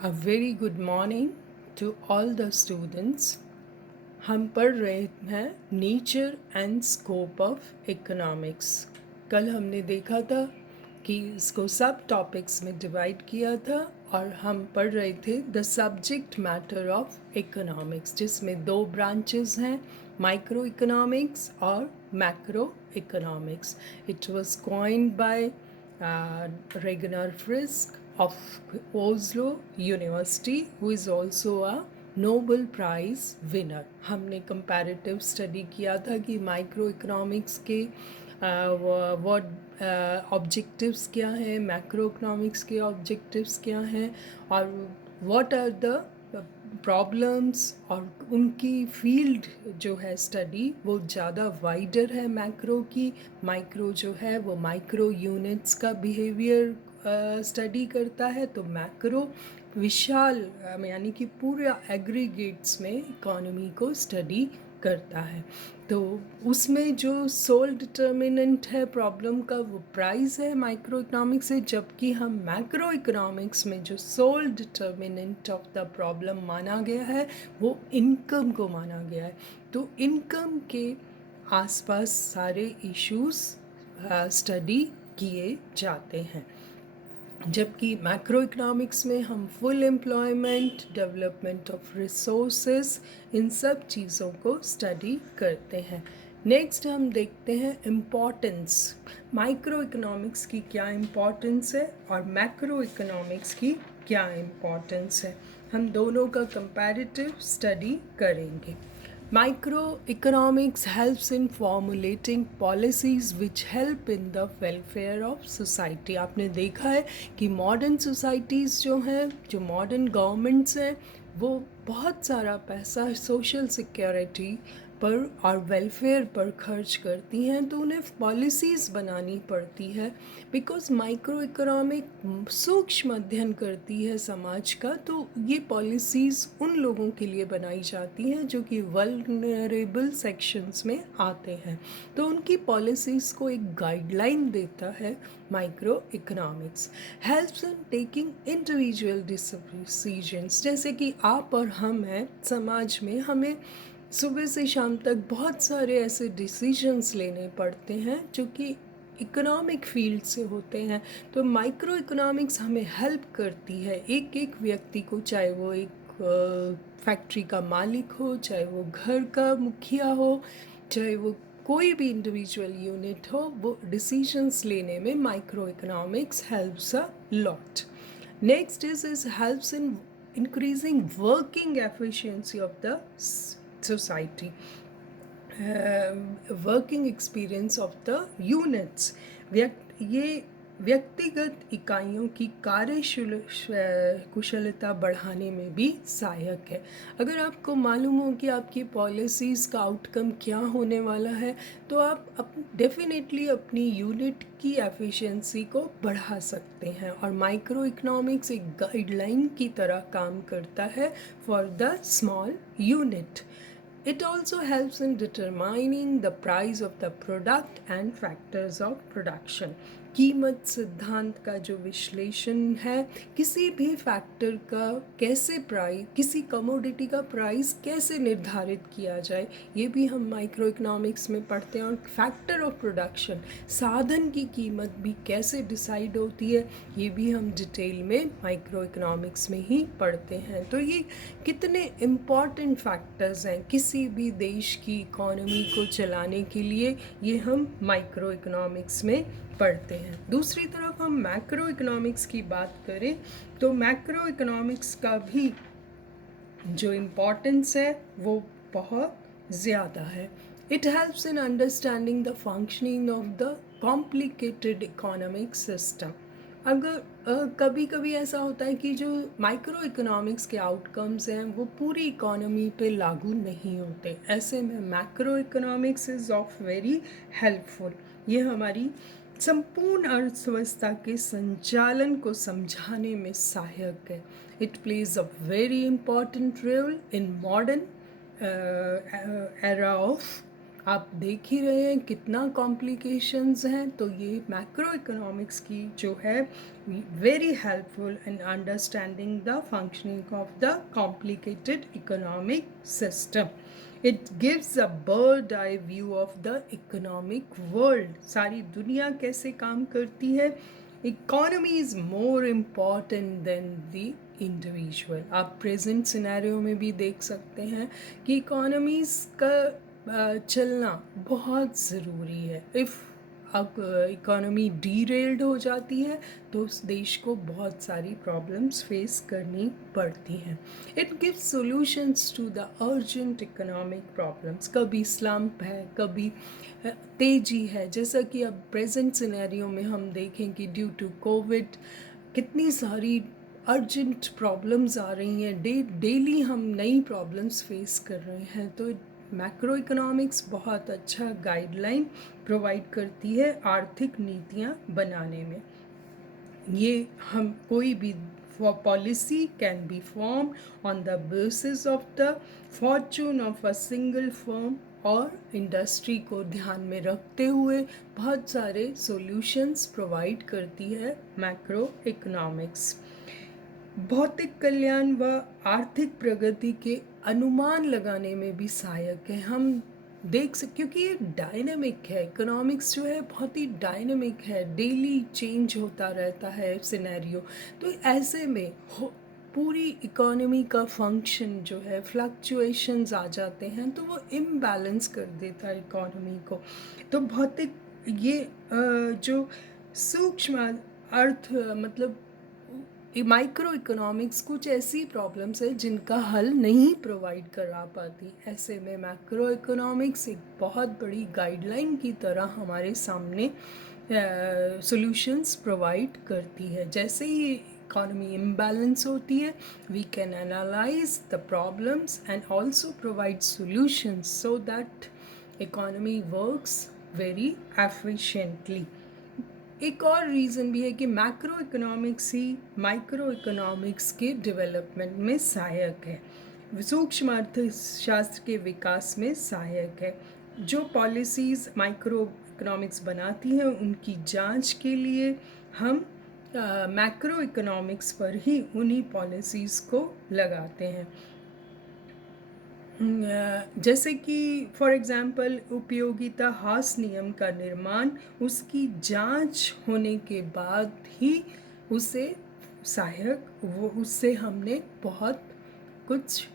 A very good morning to all the students. हम पढ़ रहे हैं nature and scope of economics. कल हमने देखा था कि इसको सब टॉपिक्स में डिवाइड किया था और हम पढ़ रहे थे the subject matter of economics, जिसमें दो ब्रांचेस हैं, माइक्रो इकोनॉमिक्स और macro economics. It was coined by Ragnar Frisk of Oslo University, who is also a Nobel prize winner. हमने कंपैरेटिव स्टडी किया था कि माइक्रो इकोनॉमिक्स के ऑब्जेक्टिव्स क्या हैं, मैक्रो इकोनॉमिक्स के ऑब्जेक्टिव्स क्या हैं और व्हाट आर द प्रॉब्लम्स, और उनकी फील्ड जो है स्टडी वो ज़्यादा वाइडर है मैक्रो की. माइक्रो जो है वो माइक्रो यूनिट्स का बिहेवियर स्टडी करता है, तो मैक्रो विशाल यानी कि पूरे एग्रीगेट्स में इकोनॉमी को स्टडी करता है. तो उसमें जो सोल डिटर्मिनेंट है प्रॉब्लम का वो प्राइस है माइक्रो इकोनॉमिक्स से, जबकि हम मैक्रो इकोनॉमिक्स में जो sole determinant of the problem माना गया है वो इनकम को माना गया है. तो इनकम के आसपास सारे इश्यूज स्टडी किए जाते हैं, जबकि मैक्रो इकोनॉमिक्स में हम full employment, development of resources, इन सब चीज़ों को स्टडी करते हैं. नेक्स्ट हम देखते हैं इम्पॉर्टेंस. माइक्रो इकोनॉमिक्स की क्या इम्पॉर्टेंस है और मैक्रो इकोनॉमिक्स की क्या इम्पॉर्टेंस है, हम दोनों का कंपैरेटिव स्टडी करेंगे. Microeconomics helps in formulating policies which help in the welfare of society. आपने देखा है कि मॉडर्न सोसाइटीज़ जो हैं, जो मॉडर्न गवर्नमेंट्स हैं, वो बहुत सारा पैसा सोशल सिक्योरिटी पर और वेलफेयर पर खर्च करती हैं, तो उन्हें पॉलिसीज़ बनानी पड़ती है. बिकॉज माइक्रो इकोनॉमिक सूक्ष्म अध्ययन करती है समाज का, तो ये पॉलिसीज़ उन लोगों के लिए बनाई जाती हैं जो कि वल्नरेबल सेक्शंस में आते हैं, तो उनकी पॉलिसीज़ को एक गाइडलाइन देता है micro economics. Helps in taking individual decisions, जैसे कि आप और हम हैं समाज में, हमें सुबह से शाम तक बहुत सारे ऐसे डिसीजंस लेने पड़ते हैं जो कि इकोनॉमिक फील्ड से होते हैं. तो माइक्रो इकोनॉमिक्स हमें हेल्प करती है एक एक व्यक्ति को, चाहे वो एक फैक्ट्री का मालिक हो, चाहे वो घर का मुखिया हो, चाहे वो कोई भी इंडिविजुअल यूनिट हो, वो डिसीजंस लेने में micro economics helps a lot. Next is helps in increasing working efficiency of the society. Working experience of the units, ये व्यक्तिगत इकाइयों की कुशलता बढ़ाने में भी सहायक है. अगर आपको मालूम हो कि आपकी पॉलिसीज़ का आउटकम क्या होने वाला है, तो आप डेफिनेटली अपनी यूनिट की एफिशिएंसी को बढ़ा सकते हैं. और माइक्रो इकोनॉमिक्स एक गाइडलाइन की तरह काम करता है for the small unit. It also helps in determining the price of the product and factors of production. कीमत सिद्धांत का जो विश्लेषण है, किसी भी फैक्टर का कैसे प्राइस, किसी कमोडिटी का प्राइस कैसे निर्धारित किया जाए, ये भी हम माइक्रो इकोनॉमिक्स में पढ़ते हैं. और फैक्टर ऑफ प्रोडक्शन, साधन की कीमत भी कैसे डिसाइड होती है, ये भी हम डिटेल में माइक्रो इकोनॉमिक्स में ही पढ़ते हैं. तो ये कितने इम्पॉर्टेंट फैक्टर्स हैं किसी भी देश की इकोनॉमी को चलाने के लिए, ये हम माइक्रो इकोनॉमिक्स में पढ़ते हैं. दूसरी तरफ हम मैक्रो इकोनॉमिक्स की बात करें तो मैक्रो इकोनॉमिक्स का भी जो इम्पोर्टेंस है वो बहुत ज़्यादा है. It helps in understanding the functioning of the complicated economic system. अगर कभी कभी ऐसा होता है कि जो माइक्रो इकोनॉमिक्स के आउटकम्स हैं वो पूरी इकोनॉमी पे लागू नहीं होते, ऐसे में macro economics is of very helpful. ये हमारी संपूर्ण अर्थव्यवस्था के संचालन को समझाने में सहायक है. It plays a very important role in modern era of आप देख ही रहे हैं कितना कॉम्प्लिकेशंस हैं, तो ये मैक्रो इकोनॉमिक्स की जो है very helpful in understanding the functioning of the complicated economic system. It gives a bird eye view of the economic world. सारी दुनिया कैसे काम करती है. Economy is more important than the individual. आप प्रेजेंट सिनेरियो में भी देख सकते हैं कि इकोनॉमीज़ का चलना बहुत ज़रूरी है. इफ़ अब इकोनॉमी डीरेल्ड हो जाती है तो उस देश को बहुत सारी प्रॉब्लम्स फेस करनी पड़ती हैं. It gives solutions to the urgent economic problems. कभी स्लम्प है, कभी तेजी है, जैसा कि अब प्रेजेंट सिनेरियो में हम देखें कि ड्यू टू कोविड कितनी सारी अर्जेंट प्रॉब्लम्स आ रही हैं. डेली हम नई प्रॉब्लम्स फेस कर रहे हैं. तो मैक्रो इकोनॉमिक्स बहुत अच्छा गाइडलाइन प्रोवाइड करती है आर्थिक नीतियाँ बनाने में. ये हम कोई भी policy can be form on the basis of the Fortune of a single firm और इंडस्ट्री को ध्यान में रखते हुए बहुत सारे सॉल्यूशंस प्रोवाइड करती है मैक्रो इकोनॉमिक्स. भौतिक कल्याण व आर्थिक प्रगति के अनुमान लगाने में भी सहायक है. हम देख सकते क्योंकि ये डायनेमिक है. इकोनॉमिक्स जो है बहुत ही डायनेमिक है, डेली चेंज होता रहता है सिनेरियो. तो ऐसे में पूरी इकोनॉमी का फंक्शन जो है फ्लक्चुएशंस आ जाते हैं तो वो इम्बैलेंस कर देता है इकोनॉमी को. तो भौतिक ये जो सूक्ष्म अर्थ मतलब माइक्रो इकोनॉमिक्स कुछ ऐसी प्रॉब्लम्स है जिनका हल नहीं प्रोवाइड करा पाती. ऐसे में मैक्रो इकोनॉमिक्स एक बहुत बड़ी गाइडलाइन की तरह हमारे सामने सॉल्यूशंस प्रोवाइड करती है. जैसे ही इकोनॉमी इम्बैलेंस होती है we can analyse the problems and also provide solutions so that economy works very efficiently. एक और रीज़न भी है कि मैक्रो इकोनॉमिक्स ही माइक्रो इकोनॉमिक्स के डेवलपमेंट में सहायक है, सूक्ष्म अर्थशास्त्र के विकास में सहायक है. जो पॉलिसीज़ माइक्रो इकोनॉमिक्स बनाती हैं उनकी जांच के लिए हम मैक्रो इकोनॉमिक्स पर ही उन्हीं पॉलिसीज़ को लगाते हैं. जैसे कि फॉर एग्ज़ाम्पल उपयोगिता हास नियम का निर्माण उसकी जांच होने के बाद ही उसे सहायक वो उससे हमने बहुत कुछ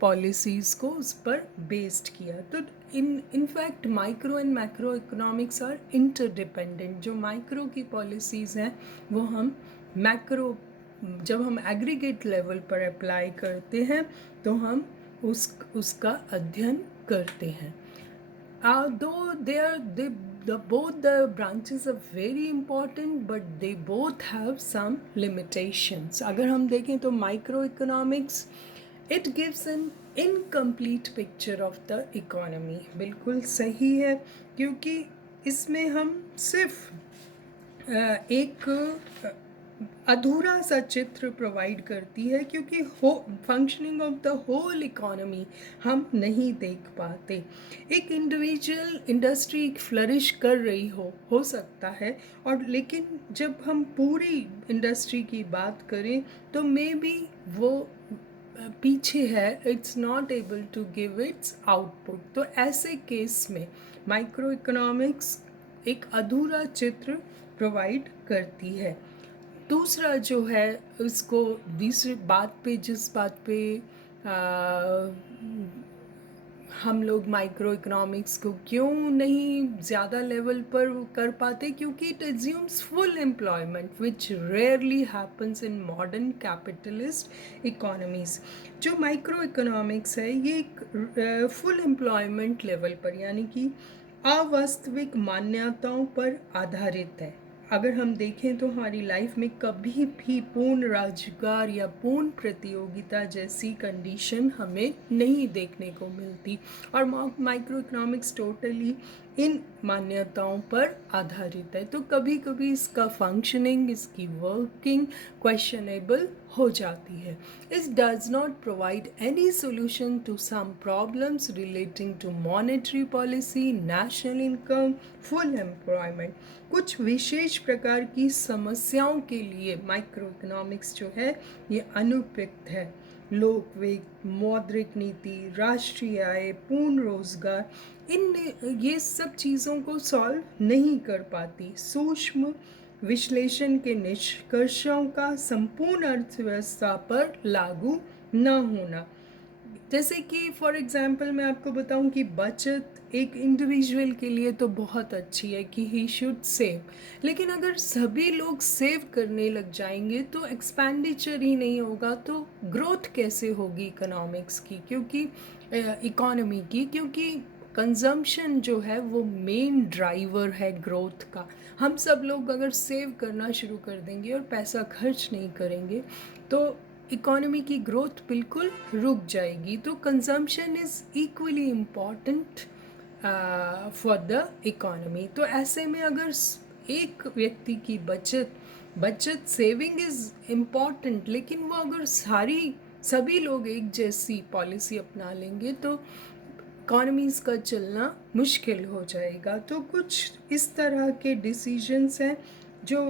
पॉलिसीज़ को उस पर बेस्ड किया. तो in fact micro and macro economics are interdependent. जो माइक्रो की पॉलिसीज़ हैं वो हम मैक्रो जब हम एग्रीगेट लेवल पर अप्लाई करते हैं तो हम उसका अध्ययन करते हैं. Though both the branches are very important but they both have some limitations. अगर हम देखें तो micro economics it gives an incomplete picture of the economy. बिल्कुल सही है क्योंकि इसमें हम सिर्फ एक अधूरा सा चित्र प्रोवाइड करती है क्योंकि functioning of the whole economy हम नहीं देख पाते. एक इंडिविजुअल इंडस्ट्री फ्लरिश कर रही हो सकता है और लेकिन जब हम पूरी इंडस्ट्री की बात करें तो मे बी वो पीछे है, it's not able to give its output. तो ऐसे केस में माइक्रो इकोनॉमिक्स एक अधूरा चित्र प्रोवाइड करती है. दूसरा जो है उसको दूसरी बात पे जिस बात पे हम लोग माइक्रो इकोनॉमिक्स को क्यों नहीं ज़्यादा लेवल पर कर पाते क्योंकि it assumes full employment which rarely happens in modern capitalist economies. जो माइक्रो इकोनॉमिक्स है ये एक फुल एम्प्लॉयमेंट लेवल पर यानी कि अवास्तविक मान्यताओं पर आधारित है. अगर हम देखें तो हमारी लाइफ में कभी भी पूर्ण रोजगार या पूर्ण प्रतियोगिता जैसी कंडीशन हमें नहीं देखने को मिलती और माइक्रो इकोनॉमिक्स टोटली इन मान्यताओं पर आधारित है। तो कभी कभी इसका फंक्शनिंग, इसकी वर्किंग क्वेश्चनेबल हो जाती है। It does not provide any solution to some problems relating to monetary policy, national income, full employment. कुछ विशेष प्रकार की समस्याओं के लिए माइक्रो इकोनॉमिक्स जो है ये अनुपयुक्त है। लोक वित्त, मौद्रिक नीति, राष्ट्रीय आय, पूर्ण रोजगार, इन ये सब चीज़ों को सॉल्व नहीं कर पाती। सूक्ष्म विश्लेषण के निष्कर्षों का संपूर्ण अर्थव्यवस्था पर लागू न होना। जैसे कि फॉर एग्जांपल मैं आपको बताऊं कि बचत एक इंडिविजुअल के लिए तो बहुत अच्छी है कि ही शुड सेव, लेकिन अगर सभी लोग सेव करने लग जाएंगे तो एक्सपेंडिचर ही नहीं होगा, तो ग्रोथ कैसे होगी इकोनॉमिक्स की, क्योंकि इकोनॉमी की, क्योंकि कंजम्पशन जो है वो मेन ड्राइवर है ग्रोथ का। हम सब लोग अगर सेव करना शुरू कर देंगे और पैसा खर्च नहीं करेंगे तो इकोनॉमी की ग्रोथ बिल्कुल रुक जाएगी। तो consumption is equally important for the economy. तो ऐसे में अगर एक व्यक्ति की बचत सेविंग इज़ इम्पॉर्टेंट, लेकिन वो अगर सभी लोग एक जैसी पॉलिसी अपना लेंगे तो इकोनॉमीज़ का चलना मुश्किल हो जाएगा। तो कुछ इस तरह के डिसीजंस हैं जो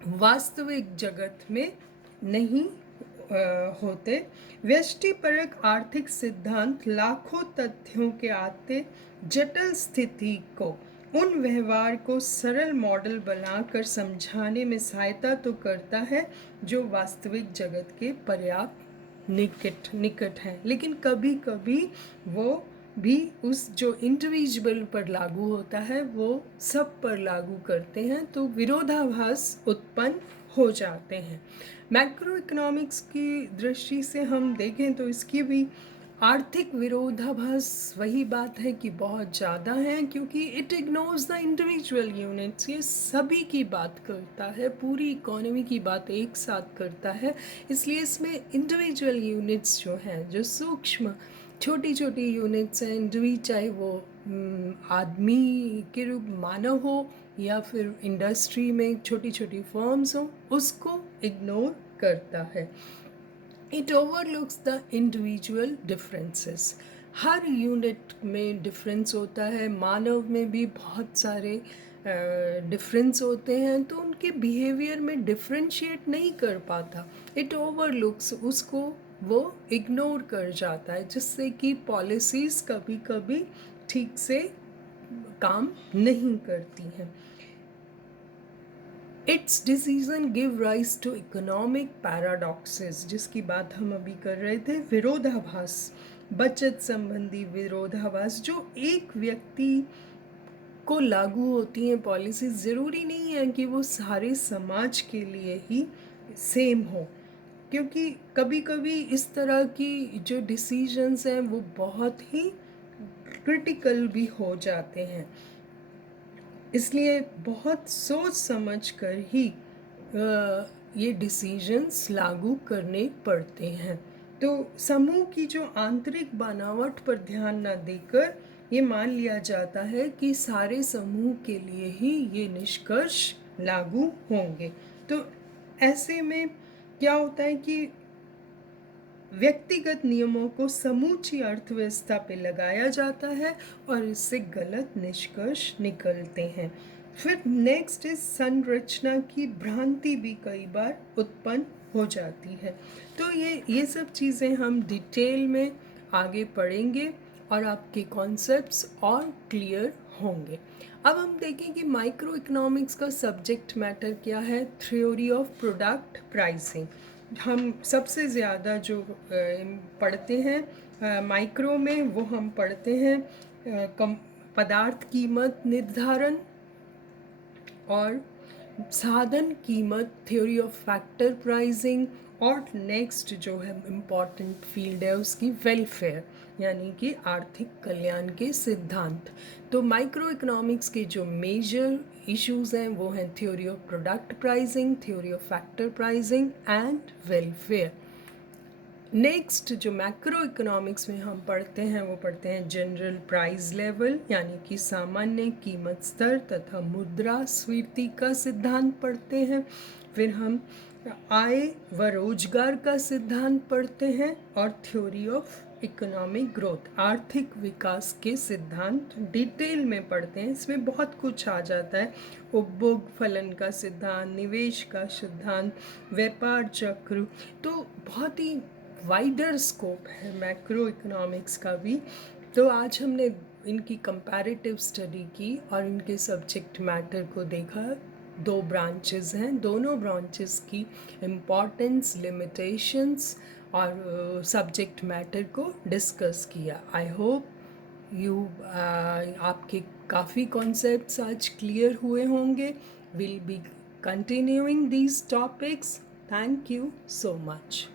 वास्तविक जगत में नहीं होते। व्यष्टिपरक आर्थिक सिद्धांत लाखों तथ्यों के आते जटिल स्थिति को, उन व्यवहार को सरल मॉडल बनाकर समझाने में सहायता तो करता है जो वास्तविक जगत के पर्याप्त निकट हैं, लेकिन कभी कभी वो भी उस जो इंडिविजुअल पर लागू होता है वो सब पर लागू करते हैं, तो विरोधाभास उत्पन्न हो जाते हैं। मैक्रो इकोनॉमिक्स की दृष्टि से हम देखें तो इसकी भी आर्थिक विरोधाभास वही बात है कि बहुत ज़्यादा है, क्योंकि it ignores the individual units. ये सभी की बात करता है, पूरी इकोनॉमी की बात एक साथ करता है, इसलिए इसमें इंडिविजुअल यूनिट्स जो हैं, जो सूक्ष्म छोटी छोटी यूनिट्स हैं, इंडिविड, चाहे वो आदमी के रूप मानव हो या फिर इंडस्ट्री में छोटी छोटी फर्म्स हो, उसको इग्नोर करता है। It overlooks the individual differences. Her unit में डिफरेंस होता है, मानव में भी बहुत सारे डिफरेंस होते हैं, तो उनके बिहेवियर में डिफ्रेंशिएट नहीं कर पाता। इट ओवरलुक्स, उसको वो इग्नोर कर जाता है, जिससे कि पॉलिसीज़ कभी कभी ठीक से काम नहीं करती हैं। Its decision give rise to economic paradoxes, जिसकी बात हम अभी कर रहे थे, विरोधाभास, बचत संबंधी विरोधाभास जो एक व्यक्ति को लागू होती हैं पॉलिसीज, ज़रूरी नहीं है कि वो सारे समाज के लिए ही सेम हो, क्योंकि कभी कभी इस तरह की जो डिसीजंस हैं वो बहुत ही क्रिटिकल भी हो जाते हैं, इसलिए बहुत सोच समझ कर ही ये डिसीजंस लागू करने पड़ते हैं। तो समूह की जो आंतरिक बनावट पर ध्यान न देकर ये मान लिया जाता है कि सारे समूह के लिए ही ये निष्कर्ष लागू होंगे। तो ऐसे में क्या होता है कि व्यक्तिगत नियमों को समूची अर्थव्यवस्था पे लगाया जाता है और इससे गलत निष्कर्ष निकलते हैं। फिर नेक्स्ट इज संरचना की भ्रांति भी कई बार उत्पन्न हो जाती है। तो ये सब चीज़ें हम डिटेल में आगे पढ़ेंगे और आपके कॉन्सेप्ट्स और क्लियर होंगे। अब हम देखें कि माइक्रो इकोनॉमिक्स का सब्जेक्ट मैटर क्या है। थ्योरी ऑफ प्रोडक्ट प्राइसिंग हम सबसे ज़्यादा जो पढ़ते हैं माइक्रो में, वो हम पढ़ते हैं पदार्थ कीमत निर्धारण और साधन कीमत, थ्योरी ऑफ फैक्टर प्राइसिंग, और नेक्स्ट जो है इम्पॉर्टेंट फील्ड है उसकी वेलफेयर, यानी कि आर्थिक कल्याण के सिद्धांत। तो माइक्रो इकोनॉमिक्स के जो मेजर इश्यूज हैं वो हैं theory of product pricing, theory of factor pricing and welfare. Next जो मैक्रो इकोनॉमिक्स में हम पढ़ते हैं वो पढ़ते हैं जनरल प्राइस लेवल, यानी कि सामान्य कीमत स्तर तथा मुद्रास्फीति का सिद्धांत पढ़ते हैं। फिर हम आय व रोजगार का सिद्धांत पढ़ते हैं और थ्योरी ऑफ इकोनॉमिक ग्रोथ, आर्थिक विकास के सिद्धांत डिटेल में पढ़ते हैं। इसमें बहुत कुछ आ जाता है, उपभोग फलन का सिद्धांत, निवेश का सिद्धांत, व्यापार चक्र, तो बहुत ही वाइडर स्कोप है मैक्रो इकोनॉमिक्स का भी। तो आज हमने इनकी कंपैरेटिव स्टडी की और इनके सब्जेक्ट मैटर को देखा। दो ब्रांचेस हैं, दोनों ब्रांचेस की इम्पॉर्टेंस, लिमिटेशंस और सब्जेक्ट मैटर को डिस्कस किया। आई होप आपके काफ़ी कॉन्सेप्ट्स आज क्लियर हुए होंगे। Will be continuing these topics. Thank you so much.